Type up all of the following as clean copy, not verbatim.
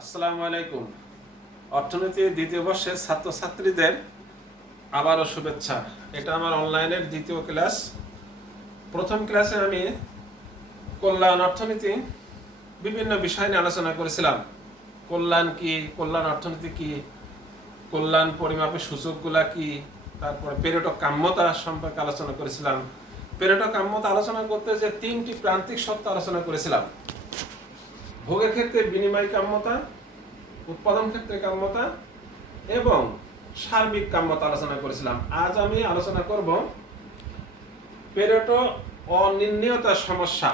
আসসালামু আলাইকুম। অর্থনীতির দ্বিতীয় বর্ষের ছাত্রছাত্রীদের আবারও শুভেচ্ছা। এটা আমার অনলাইনের দ্বিতীয় ক্লাস। প্রথম ক্লাসে আমি কল্যাণ অর্থনীতি বিভিন্ন বিষয় নিয়ে আলোচনা করেছিলাম। কল্যাণ কি, কল্যাণ অর্থনীতি কি, কল্যাণ পরিমাপের সূচকগুলা কি, তারপরে পেরেটো কাম্যতা সম্পর্কে আলোচনা করেছিলাম। পেরেটো কাম্যতা আলোচনা করতে যে তিনটি প্রান্তিক সত্য আলোচনা করেছিলাম: ভোগের ক্ষেত্রে বিনিময় কাম্যতা, উৎপাদন ক্ষেত্রে কাম্যতা এবং সার্বিক কাম্যতা আলোচনা করেছিলাম। আজ আমি আলোচনা করব পেরেটো অনির্ণীয়তার সমস্যা।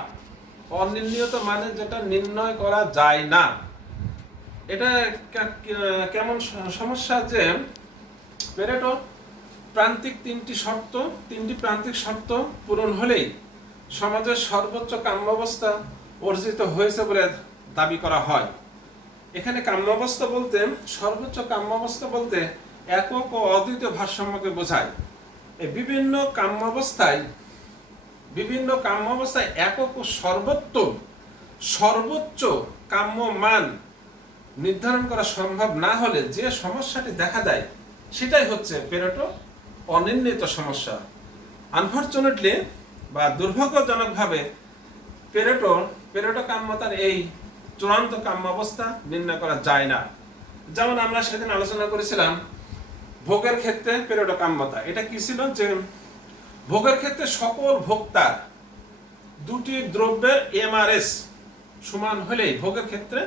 অনির্ণীয়তা মানে যেটা নির্ণয় করা যায় না। এটা কেমন সমস্যা যে পেরেটো তিনটি প্রান্তিক শর্ত পূরণ হলেই সমাজের সর্বোচ্চ কাম্যাবস্থা অর্জিত হয়েছে বলে দাবি করা হয়। এখানে কাম্যাবস্থা বলতে, সর্বোচ্চ কাম্যাবস্থা বলতে একক ও অদ্বিতীয় ভারসাম্যকে বোঝায়। এই বিভিন্ন কাম্যাবস্থায় একক ও সর্বোচ্চ কাম্য মান নির্ধারণ করা সম্ভব না হলে যে সমস্যাটি দেখা দেয় সেটাই হচ্ছে পেরেটো অনির্ণীত সমস্যা। আনফরচুনেটলি বা দুর্ভাগ্যজনকভাবে পেরেটো কাম্যতার এই চূড়ান্ত কাম্যাবস্থা নির্ণয় করা যায় না। যেমন আমরা সেদিন আলোচনা করেছিলাম ভোগের ক্ষেত্রে পেরেটো কাম্যতা। এটা কি ছিল যে ভোগের ক্ষেত্রে সকল ভোক্তার দুটি দ্রব্যের এমআরএস সমান হলেই ভোগের ক্ষেত্রে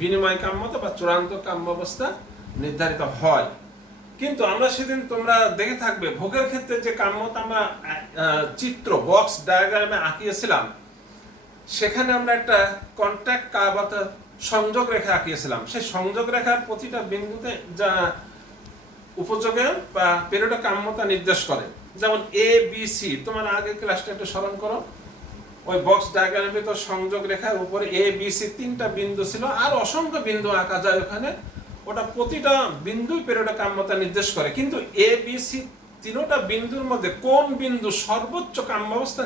বিনিময় কাম্যতা বা চূড়ান্ত কাম্যাবস্থা নির্ধারিত হয়। কিন্তু আমরা সেদিন, তোমরা দেখে থাকবে, ভোগের ক্ষেত্রে যে কাম্যতা আমরা চিত্র বক্স ডায়াগ্রামে আঁকিয়েছিলাম, সেখানে আমরা একটা কন্ট্যাক্ট কার্ভ অর্থাৎ সংযোগ রেখা আঁকিয়েছিলাম। সেই সংযোগ রেখার প্রতিটা বিন্দুতে যা উপযোগে বা পেরেটো কাম্যতা নির্দেশ করে। যেমন এ বি সি, তোমার আগের ক্লাসটা একটু স্মরণ করো। ওই বক্স ডায়াগ্রামের ভিতর সংযোগ রেখার উপরে এ বি সি তিনটা বিন্দু ছিল, আর অসংখ্য বিন্দু আঁকা যায় ওখানে। ওটা প্রতিটা বিন্দুই পেরেটো কাম্যতা নির্দেশ করে। কিন্তু এ বি সি তিনটা বিন্দুর মধ্যে কোন বিন্দু সর্বোচ্চ কাম্যাবস্থা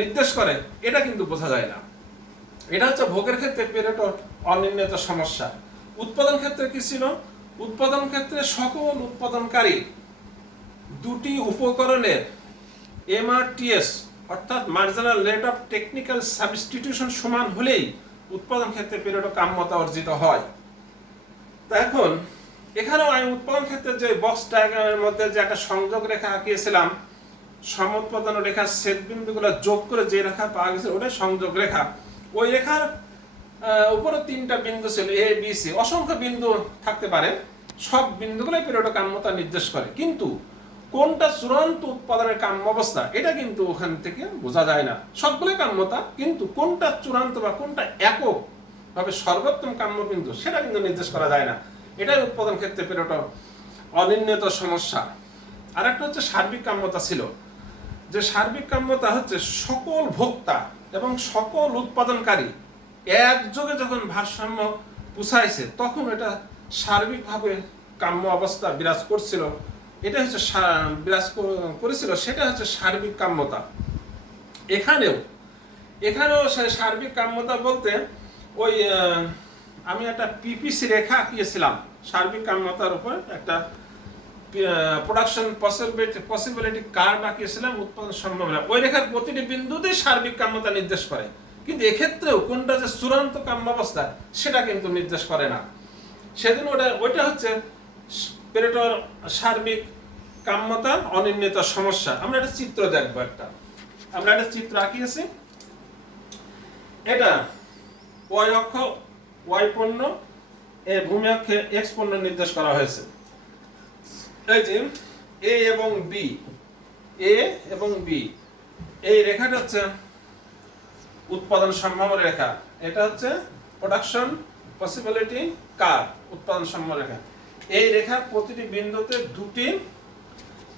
নির্দেশ করে এটা কিন্তু বোঝা যায় না। এটা হচ্ছে ভোগের ক্ষেত্রে পেরেটো অনির্ণীত সমস্যা। উৎপাদন ক্ষেত্রে কি ছিল? উৎপাদন ক্ষেত্রে সকল উৎপাদনকারী দুটি উপকরণের এমআরটিএস অর্থাৎ marginal rate of technical substitution সমান হলেই উৎপাদন ক্ষেত্রে পেরেটো কাম্যতা অর্জিত হয়। তা এখন এখানেও আমি উৎপাদন ক্ষেত্রে যে বক্স ডায়াগ্রামের মধ্যে যে একটা সংযোগ রেখা আঁকিয়েছিলাম, সমুৎপাদন রেখার ছেদ বিন্দুগুলো যোগ করে যে রেখা পাওয়া গেছে ওটা সংযোগ রেখা। ওই রেখার উপরে তিনটা বিন্দু ছিল এ বি সি, অসংখ্য বিন্দু থাকতে পারে, সব বিন্দুগুলোই পেরেটো কাম্যতা নির্দেশ করে। কিন্তু কোনটা চূড়ান্ত উৎপাদনের কাম্যাবস্থা এটা কিন্তু ওখান থেকে বোঝা যায় না। সবগুলোই কাম্যতা, কিন্তু কোনটা চূড়ান্ত বা কোনটা একক ভাবে সর্বোত্তম কাম্য বিন্দু সেটা কিন্তু নির্দেশ করা যায় না। এটাই উৎপাদন ক্ষেত্রে পেরেটো অনির্ণীত সমস্যা। আর একটা হচ্ছে সার্বিক কাম্যতা ছিল, যে সার্বিক কাম্যতা হচ্ছে সকল ভোক্তা এবং সকল উৎপাদনকারী একযোগে যখন ভারসাম্য পুষাইছে তখন এটা সার্বিকভাবে কাম্য অবস্থা বিরাজ করছিল। এটা হচ্ছে করেছিল, সেটা হচ্ছে সার্বিক কাম্যতা। এখানেও সার্বিক কাম্যতা বলতে ওই আমি একটা পিপিসি রেখা আঁকিয়েছিলাম সার্বিক কাম্যতার উপর, একটা প্রোডাকশন পসিবিলিটি কার্ভ আঁকিয়েছিলাম, উৎপাদন সম্ভাবনা। ওই রেখার প্রতিটি বিন্দুতেই সার্বিক কাম্যতা নির্দেশ করে, কিন্তু এক্ষেত্রেও কোনটা যে চূড়ান্ত কাম্যাবস্থা সেটা কিন্তু নির্দেশ করে না। সেদিন ওইটা হচ্ছে পেরেটোর সার্বিক কাম্যতা অনির্ণীত সমস্যা। আমরা একটা চিত্র দেখবো। আমরা একটা চিত্র আঁকিয়েছি। এটা ওয়াই অক্ষ ওয়াই পণ্য, এই ভূমি অক্ষে এক্স পণ্য নির্দেশ করা হয়েছে। এই যে এ এবং বি এই রেখাটা হচ্ছে উৎপাদন সম্ভাবনা রেখা, এটা হচ্ছে প্রোডাকশন পসিবিলিটি কার্ভ, উৎপাদন সম্ভাবনা রেখা। এই রেখার প্রতিটি বিন্দুতে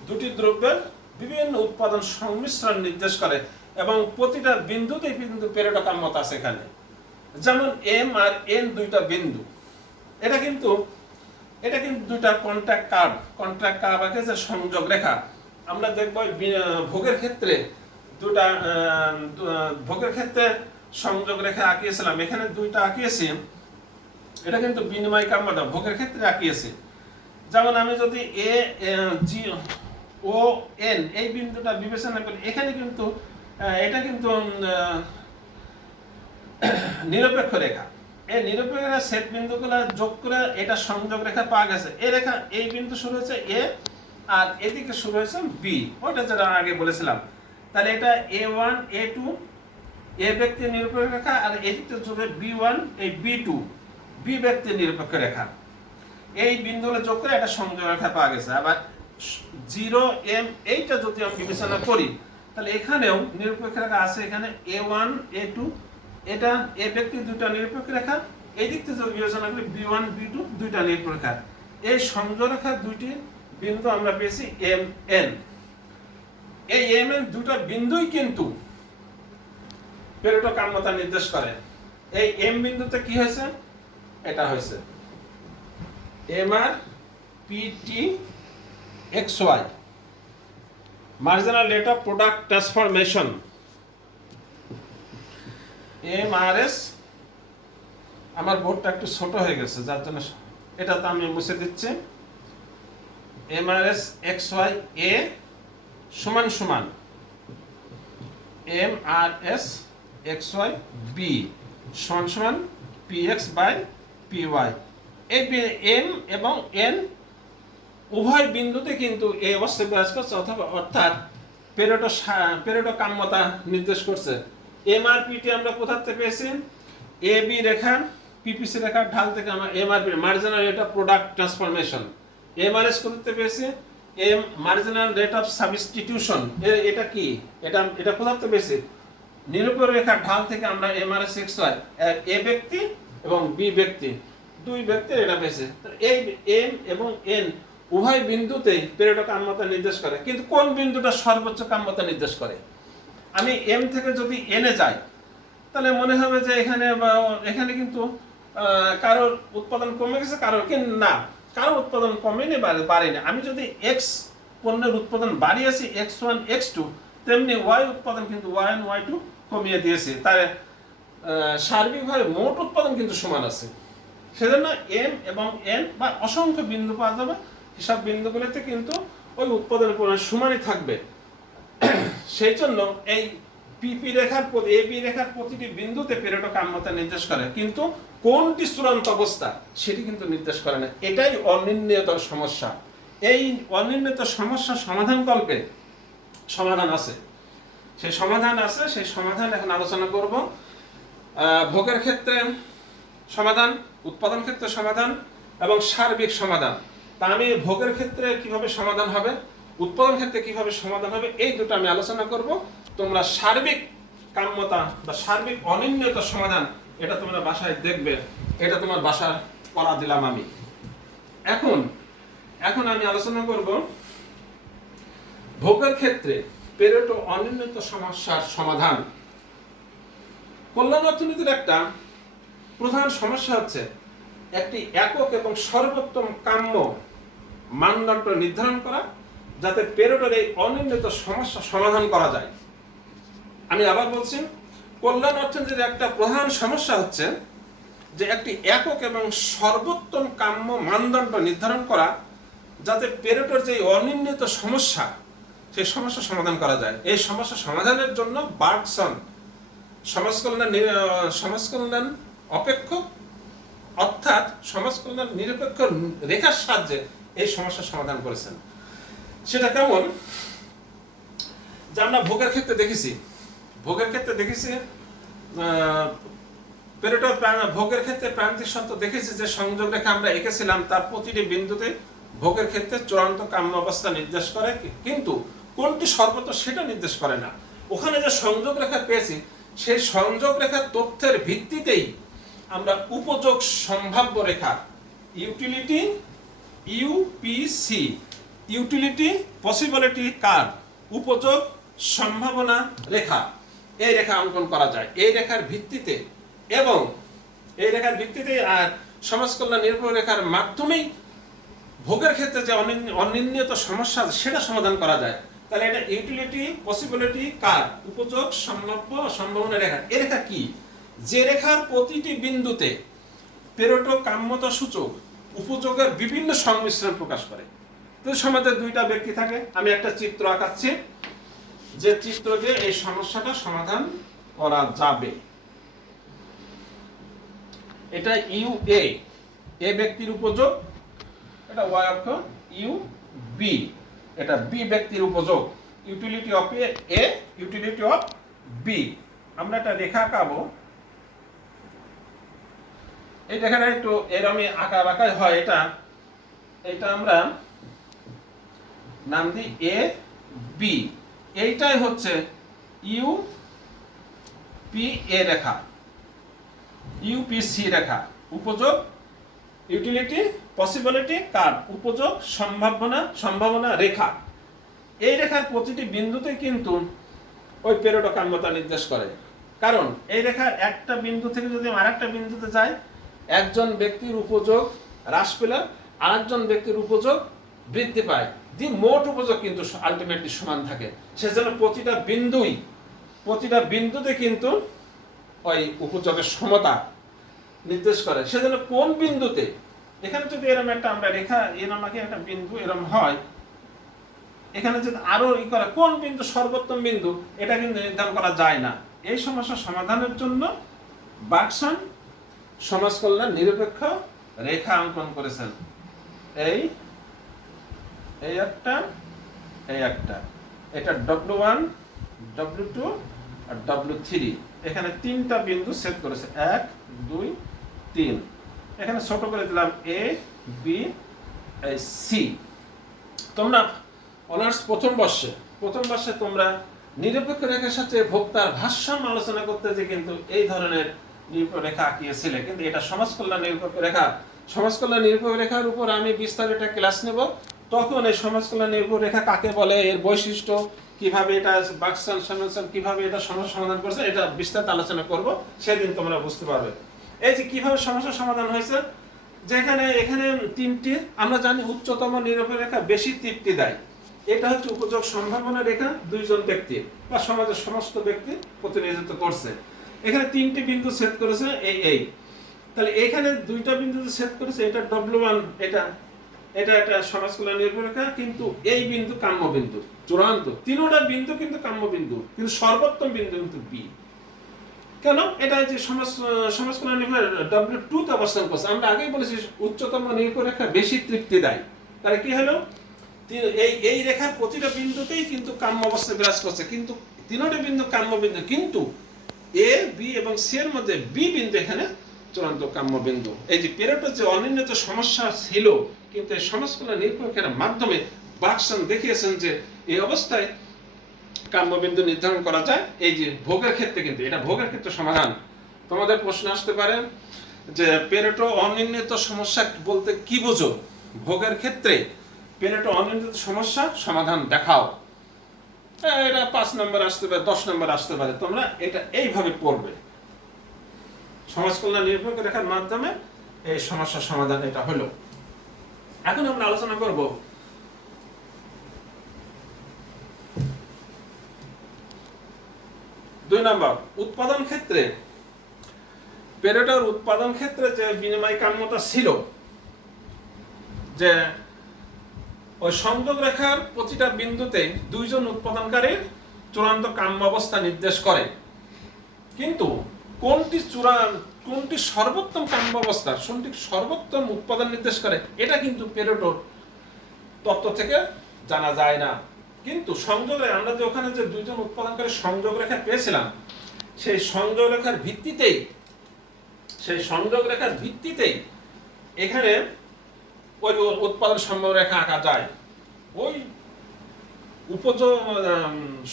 দুটি দ্রব্যের বিভিন্ন উৎপাদন সংমিশ্রণ নির্দেশ করে এবং প্রতিটা বিন্দুতেই কিন্তু পেরেটো কাম্যতা আছে এখানে। যেমন এম আর এন দুইটা বিন্দু, এটা কিন্তু দুইটা কন্ট্রাক্ট কার্ভ আছে, সংযোগ রেখা। আমরা দেখব ভোগের ক্ষেত্রে সংযোগ রেখা আঁকিয়েছিলাম, এখানে দুইটা আঁকিয়েছি, এটা কিন্তু বিনিময় কাম্যতা ভোগের ক্ষেত্রে আঁকিয়েছি। যেমন আমি যদি এ জি ও এন এই বিন্দুটা বিবেচনা করি, এখানে কিন্তু এটা কিন্তু নিরপেক্ষ রেখা। এই নিরপেক্ষ রেখা সেট বিন্দুগুলো যোগ করে এটা সংযোগ রেখা পাওয়া গেছে। এই রেখা এই বিন্দু শুরু হয়েছে এ আর এদিকে শুরু হয়েছে বি, ওইটা যেটা আগে বলেছিলাম। তাহলে এটা A1 A2 এ ব্যক্তির নিরপেক্ষ রেখা, আর এদিকে জুড়ে B1 এই B2 বি ব্যক্তির নিরপেক্ষ রেখা। এই বিন্দুগুলো যোগ করে একটা সংযোগ রেখা পাওয়া গেছে। আবার 0M এইটা যদি আমি বিবেচনা করি, তাহলে এখানেও নিরপেক্ষ রেখা আছে। এখানে A1 A2 এটা এ ব্যক্তির দুইটা নিরপেক্ষ রেখা, এই দিক থেকে যদি বিবেচনা করি B1 B2 দুইটা নিরপেক্ষ রেখা। এই সংযোগ রেখার দুইটি বিন্দু আমরা পেয়েছি MN। এই MN দুটো বিন্দুই কিন্তু পেরেটো কাম্যতা নির্দেশ করে। এই M বিন্দুতে কি হয়েছে, এটা হয়েছে MR PT XY marginal rate of product transformation MRS। আমার বোর্ডটা একটু ছোট হয়ে গেছে, যার জন্য এটা তো আমি মুছে দিচ্ছি। MRS XY A সমান সমান MRS XY B সমান সমান PX বাই PY। এই M এবং N উভয় বিন্দুতে কিন্তু এই অবস্থায় বিরাজ করছে, অথবা অর্থাৎ পেরেটো কাম্যতা নির্দেশ করছে। MRPT আমরা কোথা থেকে পেয়েছি, AB রেখা PPC রেখার ঢাল থেকে আমরা MRP marginal rate of product transformation. MRS কোথা থেকে পেয়েছি, মার্জিনাল রেট অফ সাবস্টিটিউশন। এটা কি, এটা কোথা থেকে পেয়েছি, নিরপেক্ষ রেখার ঢাল থেকে আমরা MRS XY এ ব্যক্তি এবং বি ব্যক্তি দুই ব্যক্তির এটা পেয়েছে। এই M এবং N উভয় বিন্দুতেই পেরেটো কাম্যতা নির্দেশ করে, কিন্তু কোন বিন্দুটা সর্বোচ্চ কাম্যতা নির্দেশ করে? আমি M থেকে যদি N এ যাই, তাহলে মনে হবে যে এখানে কিন্তু কারোর উৎপাদন কমে গেছে, কারোর কি না, কারোর উৎপাদন কমেনি বাড়েনি। আমি যদি X পণ্যের উৎপাদন বাড়িয়েছি X1 X2, তেমনি Y উৎপাদন কিন্তু Y1 Y2 কমিয়ে দিয়েছি। তাই সার্বিকভাবে মোট উৎপাদন কিন্তু সমান আছে। সেজন্য M এবং N বা অসংখ্য বিন্দু পাওয়া যাবে, হিসাব বিন্দুগুলোতে কিন্তু ওই উৎপাদনের পরিমাণ সমানই থাকবে। সেই জন্য এই পিপি রেখার এবি রেখার প্রতিটি বিন্দুতে পেরেটো কাম্যতা নির্দেশ করে, কিন্তু কোনটি চূড়ান্ত অবস্থা সেটি কিন্তু নির্দেশ করে না। এটাই অনির্ণীয়ত সমস্যা। এই অনির্ণীয়ত সমস্যা সমাধানকল্পে সমাধান আছে, সেই সমাধান এখন আলোচনা করব। ভোগের ক্ষেত্রে সমাধান, উৎপাদন ক্ষেত্রে সমাধান এবং সার্বিক সমাধান। তা আমি ভোগের ক্ষেত্রে কিভাবে সমাধান হবে, উৎপাদন ক্ষেত্রে কিভাবে সমাধান হবে, এই দুটো আমি আলোচনা করব। তোমরা সার্বিক কাম্যতা বা সার্বিক অনির্ণীয়ত সমাধান এটা তোমরা বাসায় দেখবে, এটা তোমার বাসার পড়া দিলাম আমি। এখন আমি আলোচনা করব ভোগের ক্ষেত্রে পেরেটো অনির্ণীয়ত সমস্যার সমাধান। কল্যাণ অর্থনীতির একটা প্রধান সমস্যা হচ্ছে একটি একক এবং সর্বোত্তম কাম্য মানদণ্ড নির্ধারণ করা, যাতে পেরেটোর এই অনির্ণীত সমস্যা সমাধান করা যায়। আমি আবার বলছি, কল্যাণ অর্থনীতির একটা প্রধান সমস্যা হচ্ছে যে একটি একক এবং সর্বোত্তম কাম্য মানদণ্ড নির্ধারণ করা, যাতে পেরেটোর যে অনির্ণীত সমস্যা সেই সমস্যা সমাধান করা যায়। এই সমস্যা সমাধানের জন্য বার্গসন সমাজকল্যাণ অপেক্ষক অর্থাৎ সমাজকল্যাণ নিরপেক্ষ রেখার সাহায্যে এই সমস্যার সমাধান করেছেন। সেটা কেমন, যা আমরা ভোগের ক্ষেত্রে দেখেছি পেরেটোর ভোগের ক্ষেত্রে প্রান্তিক শর্ত দেখেছি যে সংযোগ রেখা আমরা এঁকেছিলাম, তার প্রতিটি বিন্দুতে ভোগের ক্ষেত্রে চূড়ান্ত কাম্য অবস্থা নির্দেশ করে, কিন্তু কোনটি সর্বোচ্চ সেটা নির্দেশ করে না। ওখানে যে সংযোগ রেখা পেয়েছি, সেই সংযোগ রেখার তথ্যের ভিত্তিতেই আমরা উপযোগ সম্ভাব্য রেখা utility UPC utility possibility curve উপযোগ সম্ভাবনা রেখা, এই রেখা অঙ্কন করা যায় এই রেখার ভিত্তিতে, এবং এই রেখার ভিত্তিতে আর সমাজকল্যাণ নির্ভর রেখার মাধ্যমেই ভোগের ক্ষেত্রে যে অনির্ণীত সমস্যা সেটা সমাধান করা যায়। তাহলে এটা ইউটিলিটি পসিবিলিটি কার্ভ, উপযোগ সম্ভাব্য সম্ভাবনা রেখা। এ রেখা কি? যে রেখার প্রতিটি বিন্দুতে পেরেটো কাম্যতা সূচক উপযোগের বিভিন্ন সংমিশ্রণ প্রকাশ করে। তো সমাজে দুইটা ব্যক্তি থাকে, আমি একটা চিত্র আঁকাচ্ছি, যে চিত্র দিয়ে এই সমস্যাটা সমাধান করা যাবে। এটা ইউ এ ব্যক্তির উপযোগ, এটা ওয়াই অক্ষ ইউ বি, এটা বি ব্যক্তির উপযোগ, utility of A utility of B. আমরা একটা রেখা আঁকাবো, এই রেখাটা একটু এরকমই আঁকা বাঁকাই হয়, এটা আমরা নাম দিই এ বি। এইটাই হচ্ছে ইউ পি এ রেখা, ইউপিসি রেখা, উপযোগ ইউটিলিটি পসিবিলিটি কার্ভ, উপযোগ সম্ভাবনা রেখা। এই রেখার প্রতিটি বিন্দুতে কিন্তু ওই পেরেটো কাম্যতা নির্দেশ করে। কারণ এই রেখার একটা বিন্দু থেকে যদি আরেকটা বিন্দুতে যায়, একজন ব্যক্তির উপযোগ হ্রাস পেলে আরেকজন ব্যক্তির উপযোগ বৃদ্ধি পায়, মোট উপযোগ কিন্তু আলটিমেটলি সমান থাকে। সেজন্য প্রতিটা বিন্দুতে কিন্তু ওই উপযোগের সমতা নির্দেশ করে। সেজন্য কোন বিন্দুতে, এখানে যদি এরকম একটা আমরা রেখা এরকম একটা বিন্দু এরকম হয়, এখানে যদি আরো করে কোন বিন্দু সর্বোত্তম বিন্দু, এটা কিন্তু নির্ধারণ করা যায় না। এই সমস্যা সমাধানের জন্য বার্গসন সমাজ কল্যাণ নিরপেক্ষ রেখা অঙ্কন করেছেন। এই একটা এটা W1 W2 আর W3, এখানে তিনটা বিন্দু সেট করেছে, 1 2 3। এখানে ছোট করে দিলাম এ বি সি। তোমরা অনার্স প্রথম বর্ষে তোমরা নিরপেক্ষ রেখার সাথে ভোক্তার ভারসাম্য আলোচনা করতে যে কিন্তু এই ধরনের নিরপেক্ষ রেখা আঁকিয়েছিলে, কিন্তু এটা সমাজ কল্যাণ নিরপেক্ষ রেখা। সমাজ কল্যাণ নিরপেক্ষ রেখার উপর আমি বিস্তারিত ক্লাস নেব, তখন এই সমাজ কল্যাণ নিরপেক্ষ রেখা কাকে বলে, এর বৈশিষ্ট্য কিভাবে, এটা বার্গসন সমাধান কিভাবে এটা সমস্যা সমাধান করেছে, এটা বিস্তারিত আলোচনা করব, সেদিন তোমরা বুঝতে পারবে। এই যে কিভাবে সমস্যা সমাধান হয়েছে, যেখানে এখানে তিনটি আমরা জানি উচ্চতম নিরপেক্ষ রেখা বেশি তৃপ্তি দেয়। এটা হচ্ছে উপযোগ সম্ভাবনা রেখা, দুইজন ব্যক্তি বা সমাজের সমস্ত ব্যক্তি প্রতিনিধিত্ব করছে। এখানে তিনটি বিন্দু সেট করেছে এই, তাহলে এখানে দুইটা বিন্দু সেট করেছে, এটা W1, এটা একটা সমাজ কল্যাণ নিরপেক্ষ রেখা, কিন্তু এই বিন্দু কাম্য বিন্দু, চূড়ান্ত তিনটা বিন্দু কিন্তু কাম্য বিন্দু, কিন্তু সর্বোত্তম বিন্দু কিন্তু বি। কেন? এটা যে সমাজ কল্যাণ নিরপেক্ষ W2 তে অবস্থান করছে। আমরা আগেই বলেছি উচ্চতম নিরপেক্ষ রেখা বেশি তৃপ্তি দেয়। তাহলে কি হলো, এই রেখার প্রতিটা বিন্দুতেই কিন্তু কাম্য অবস্থা বিরাজ করছে, কিন্তু তিনটা বিন্দু কাম্য বিন্দু, কিন্তু এ বি এবং সি এর মধ্যে বি বিন্দু এখানে চূড়ান্ত কাম্য বিন্দু। এই যে পেরেটোর যে অনির্ণিত সমস্যা ছিল, কিন্তু এই সমাজ কল্যাণ নিরপেক্ষ রেখার মাধ্যমে বার্গসন দেখিয়েছেন যে এই অবস্থায় কাম্য বিন্দু নির্ধারণ করা যায়। এই যে ভোগের ক্ষেত্রে, কিন্তু এটা ভোগের ক্ষেত্রে সমাধান। তোমাদের প্রশ্ন আসতে পারে যে পেরেটো অনির্ণিত সমস্যা বলতে কি বোঝো? ভোগের ক্ষেত্রে পেরেটো অনির্ণিত সমস্যা সমাধান দেখাও। এটা 5 নম্বর আসতে পারে, 10 নম্বর আসতে পারে। তোমরা এটা এইভাবে পড়বে, সমাজ কল্যাণ নিরপেক্ষ রেখার মাধ্যমে এই সমস্যার সমাধান এটা হলো। এখন আমরা আলোচনা করব দুই নম্বর, উৎপাদন ক্ষেত্রে পেরেটোর উৎপাদন ক্ষেত্রে যে বিনিময় কাম্যতা ছিল, যে ওই সংযোগ রেখার প্রতিটা বিন্দুতে দুইজন উৎপাদনকারীর চূড়ান্ত কাম্য অবস্থা নির্দেশ করে, কিন্তু কোনটি সর্বোত্তম কাম্য অবস্থা, কোনটি সর্বোত্তম উৎপাদন নির্দেশ করে, এটা কিন্তু পেরেটোর তত্ত্ব থেকে জানা যায় না। কিন্তু সংযোগে আমরা যে ওখানে যে দুইজন উৎপাদনকারী সংযোগ রেখা পেয়েছিলাম, সেই সংযোগ রেখার ভিত্তিতেই এখানে ওই উৎপাদন সম্ভব রেখা আঁকা যায়। ওই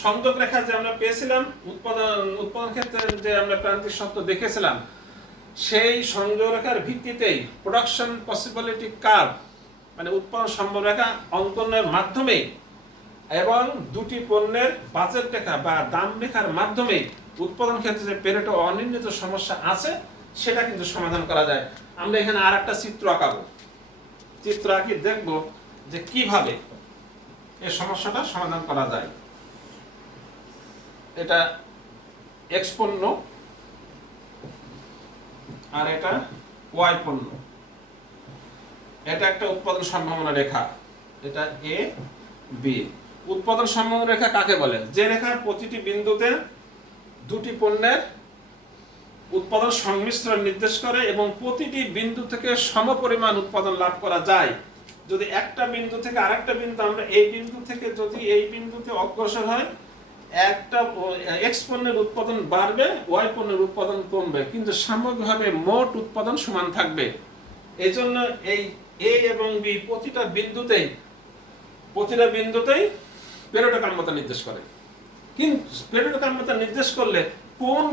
সংযোগ রেখা যে আমরা পেয়েছিলাম উৎপাদন ক্ষেত্রে যে আমরা প্রান্তিক শর্ত দেখেছিলাম, সেই সংযোগ রেখার ভিত্তিতেই প্রোডাকশন পসিবিলিটি কার্ভ, মানে উৎপাদন সম্ভব রেখা অঙ্কনের মাধ্যমে এবং দুটি পণ্যের বাজেট রেখা বা দাম রেখার মাধ্যমে উৎপাদন ক্ষেত্রে যে পেরেটো অনির্ণিত সমস্যা আছে, সেটা কিন্তু সমাধান করা যায়। আমরা এখানে আর একটা চিত্র আঁকাবো, চিত্র আঁকি দেখব যে কিভাবে এই সমস্যাটা সমাধান করা যায়। এটা এক্স পণ্য আর এটা ওয়াই পণ্য। এটা একটা উৎপাদন সম্ভাবনা রেখা, এটা এ বি। উৎপাদন সম্ভাবনা রেখা কাকে বলে? যে রেখার প্রতিটি বিন্দুতে দুটি পণ্যের উৎপাদন সংমিশ্রণ নির্দেশ করে এবং প্রতিটি বিন্দু থেকে সমপরিমাণ উৎপাদন লাভ করা যায়। যদি একটা বিন্দু থেকে আরেকটা বিন্দু, আমরা এই বিন্দু থেকে যদি এই বিন্দুতে অগ্রসর হয়, একটা এক্স পণ্যের উৎপাদন বাড়বে, ওয়াই পণ্যের উৎপাদন কমবে, কিন্তু সামগ্রিকভাবে মোট উৎপাদন সমান থাকবে। এই জন্য এই এ এবং বি প্রতিটা বিন্দুতেই পেরেটো কাম্যতা নির্দেশ করে। কিন্তু পেরেটো কাম্যতা নির্দেশ করলে কোন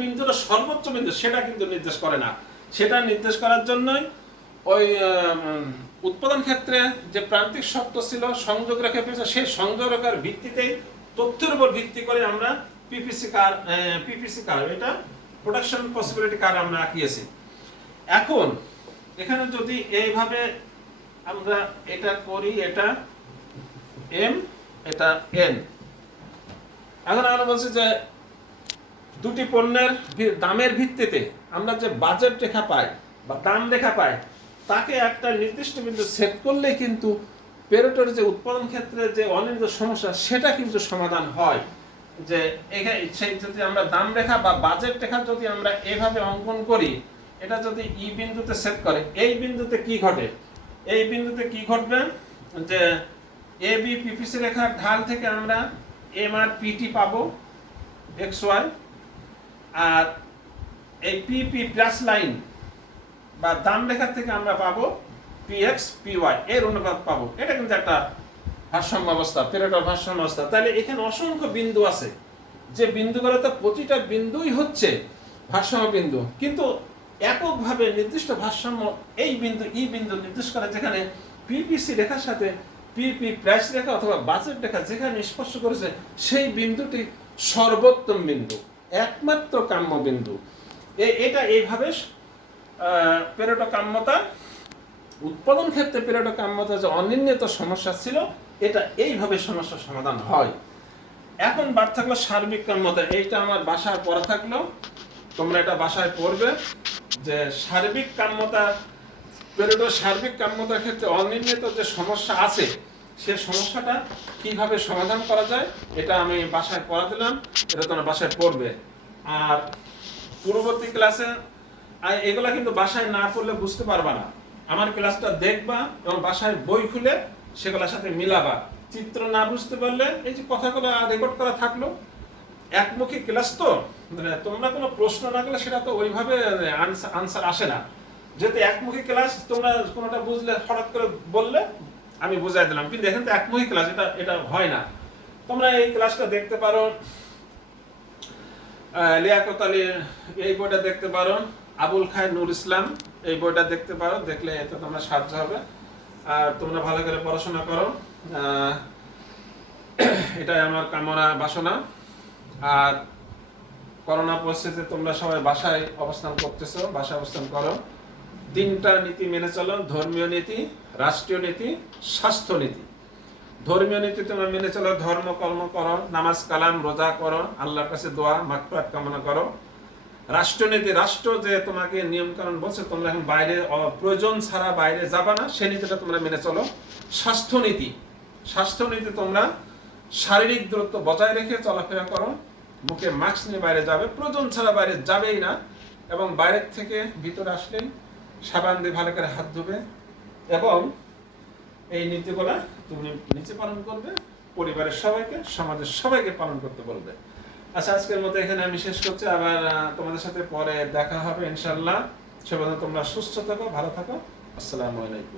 বিন্দুটা সর্বোচ্চ বিন্দু সেটা কিন্তু নির্দেশ করে না। সেটা নির্দেশ করার জন্যই ওই উৎপাদন ক্ষেত্রে যে প্রান্তিক শর্ত ছিল, সংযোগ রেখা পেয়েছে, সেই সংযোগ রেখার ভিত্তিতেই তথ্যের উপর ভিত্তি করে আমরা পিপিসি কার্ভ, এটা প্রোডাকশন পসিবিলিটি কার্ভ আমরা আঁকিয়েছি। এখন এখানে যদি এইভাবে আমরা এটা করি, এটা এম, এটা এন। এখন আমরা বলছি যে দুটি পণ্যের দামের ভিত্তিতে আমরা যে বাজেট রেখা পাই বা দাম রেখা পাই, তাকে একটা নির্দিষ্ট বিন্দু সেট করলেই কিন্তু পেরেটোর যে উৎপাদন ক্ষেত্রে যে অনির্দিষ্ট সমস্যা সেটা কিন্তু সমাধান হয়। যে এখানে সেই যদি আমরা দাম রেখা বা বাজেট রেখা যদি আমরা এভাবে অঙ্কন করি, এটা যদি ই বিন্দুতে সেট করে, এই বিন্দুতে কি ঘটে? এই বিন্দুতে কি ঘটবে যে এ বি পিপিসি রেখার ঢাল থেকে আমরা এম আর পিটি পাবো এক্স ওয়াই, আর এই পিপি প্লাস লাইন বা দাম রেখা থেকে আমরা পাবো পিএক্স পিওয়াই এর অনুপাত পাবো। এটা কিন্তু একটা ভারসাম্য অবস্থা, পেরেটোর ভারসাম্য অবস্থা। তাহলে এখানে অসংখ্য বিন্দু আছে, যে বিন্দুগুলোতে প্রতিটা বিন্দুই হচ্ছে ভারসাম্য বিন্দু, কিন্তু এককভাবে নির্দিষ্ট ভারসাম্য এই বিন্দু ই বিন্দু নির্দেশ করে, যেখানে পিপিসি রেখার সাথে পিপি প্রাইস রেখা অথবা বাজেট রেখা যেখানে স্পর্শ করেছে, সেই বিন্দুটি সর্বোত্তম বিন্দু, একমাত্র কাম্য বিন্দু। এটা এইভাবে পেরেটো কাম্যতা, উৎপাদন ক্ষেত্রে পেরেটো কাম্যতা যে অনির্ণীত সমস্যা ছিল, এটা এইভাবে সমস্যার সমাধান হয়। এখন বাদ থাকলো সার্বিক কাম্যতা। এইটা আমার বাসায় পড়া থাকলো, তোমরা এটা বাসায় পড়বে যে সার্বিক কাম্যতা, পেরেটোর সার্বিক কাম্যতার ক্ষেত্রে অনির্ণীত যে সমস্যা আছে, সে সমস্যাটা কিভাবে সমাধান করা যায় এটা আমি বাসায় পড়া দিলাম, এটা তোমরা বাসায় পড়বে। আর পূর্ববর্তী ক্লাসে এগুলা কিন্তু বাসায় না পড়লে বুঝতে পারবা না। আমার ক্লাসটা দেখবা এবং বাসায় বই খুলে সেগুলোর সাথে মিলাবা। চিত্র না বুঝতে পারলে এই যে কথাগুলো রেকর্ড করা থাকলো, একমুখী ক্লাস তো, মানে তোমরা কোনো প্রশ্ন না করলে সেটা তো ওইভাবে আনসার আসে না। যেহেতু একমুখী ক্লাস, তোমরা কোনোটা বুঝলে হঠাৎ করে বললে আমি বুঝাই দিলাম, কিন্তু এখানে তো একমুখী ক্লাস, এটা হয় না। তোমরা এই ক্লাসটা দেখতে পারো, লিয়াকত আলীর এই বইটা দেখতে পারো, আবুল খায়ের নূর ইসলাম এই বইটা দেখতে পারো, দেখলে এতে তোমরা সাহায্য হবে। আর তোমরা ভালো করে পড়াশোনা করো, এটাই আমার কামনা বাসনা। আর করোনা পরিস্থিতিতে তোমরা সবাই বাসায় অবস্থান করতেছো, বাসায় অবস্থান করো। 3টা নীতি মেনে চলো: ধর্মীয় নীতি, রাষ্ট্রীয় নীতি, স্বাস্থ্য নীতি। ধর্মীয় নীতি তোমরা মেনে চলো, ধর্ম কর্ম করো, নামাজ কালাম রোজা করো, আল্লাহর কাছে দোয়া মাগফিরাত কামনা করো। রাষ্ট্রীয় নীতি, রাষ্ট্র যে তোমাকে নিয়ম কানুন বলছে, তোমরা এখন বাইরে প্রয়োজন ছাড়া বাইরে যাবা না, সেই নীতিটা তোমরা মেনে চলো। স্বাস্থ্য নীতি তোমরা শারীরিক দূরত্ব বজায় রেখে চলাফেরা করো, মুখে মাস্ক নিয়ে বাইরে যাবে, প্রয়োজন ছাড়া বাইরে যাবেই না, এবং বাইরের থেকে ভিতরে আসলেই সাবান দিয়ে ভালো করে হাত ধুবে, এবং এই নীতিগুলা তুমি নিচে পালন করবে, পরিবারের সবাইকে, সমাজের সবাইকে পালন করতে বলবে। আচ্ছা, আজকের মতো এখানে আমি শেষ করছি। আবার তোমাদের সাথে পরে দেখা হবে ইনশাল্লাহ। সে পর্যন্ত তোমরা সুস্থ থাকো, ভালো থাকো। আসসালামু আলাইকুম।